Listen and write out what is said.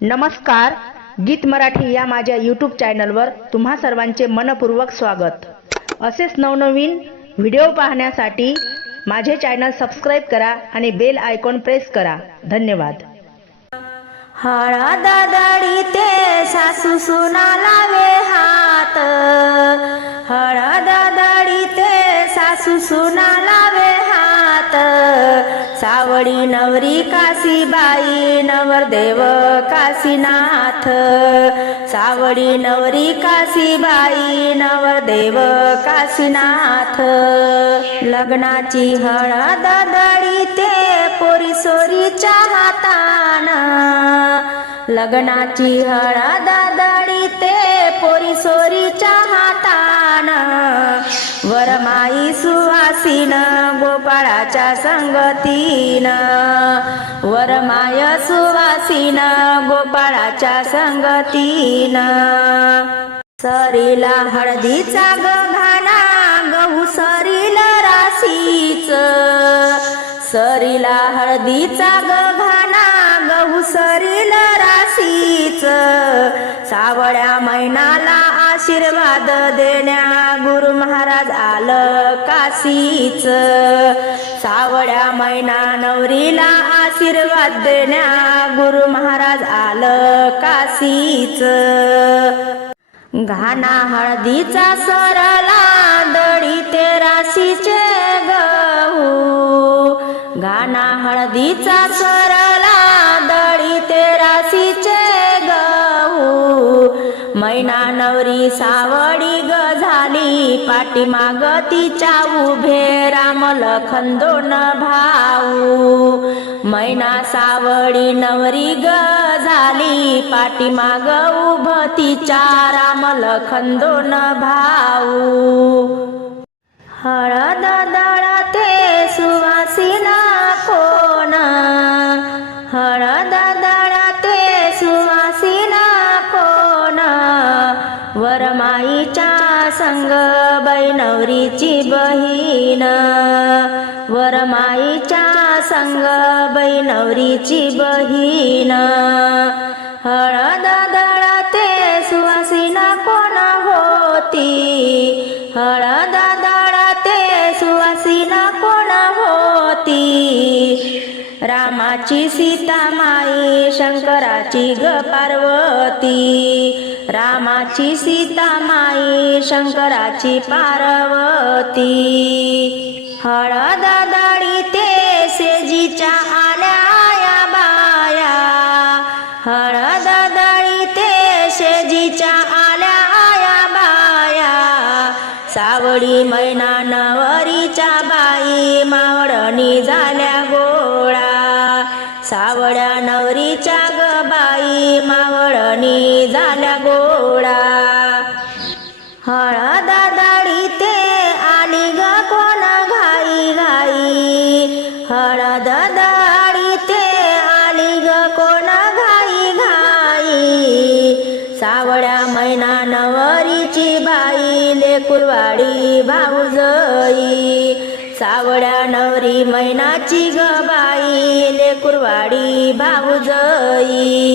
नमस्कार गीत मराठी या माझ्या यूट्यूब चॅनलवर तुम्हा सर्वांचे मनपूर्वक स्वागत. असेच नवनवीन व्हिडिओ पाहण्यासाठी माझे चॅनल सबस्क्राईब करा आणि बेल आयकॉन प्रेस करा. धन्यवाद. हळद ते सासू सुना लावे हात. हळद दडीते सासू सुना लावे हात सावडी नवरी काशीबाई नवरदेव काशीनाथ. सावडी नवरी काशीबाई नवरदेव काशीनाथ. लग्नाची हळद दडीते पोरी सोरीच्या हातान. लग्नाची हळद दडीते पोरी सोरी माई सुवासीन गोपाळाच्या संगतीन. वरमाय सुवासीन गोपाळाच्या संगतीन. सरीला हळदीचा ग घाला गहू सरील राशीच. सरीला हळदीचा ग घाला गहू सरील राशीच. सावळ्या मैनाला आशीर्वाद देण्या गुरु महाराज आलं काशीच. सावड्या मैना नवरीला आशीर्वाद देण्या गुरु महाराज आलं काशीच. घाना हळदीचा सरला दळी ते राशीचे गहू. घाना हळदीचा सरला मैना नवरी सावडी ग झाली. पाठीमाग तिच्या उभे राम लखन भाऊ. मैना सावडी नवरी ग झाली. पाठीमाग उभ तिच्या राम लखन भाऊ. हळद दळते सुवासिना कोण? हळद दळ बैनवरीची बहीण. वरमाईच्या संग बैनवरीची बहीण. हळद दळते सुवासिना कोण होती? हळद रामाची सीता माई शंकराची ग पार्वती. रामाची सीता माई शंकराची पार्वती. हळद ते सेजीच्या आल्या या बाया. हळद ते शेजीच्या आल्या या बाया. सावडी मैना नवरीच्या बाई मावळणी झाल्या सावड्या नवरीच्या ग बाई मावळणी झाल्या गोळा. हळद ते आली ग कोण घाई घाई. हळद दळीते आली ग कोण घाई घाई. सावळ्या मैना नवरीची बाई लेकुरवाडी भाऊजई. सावड्या नवरी मैनाची ग बाई लेकुरवाडी भाऊजई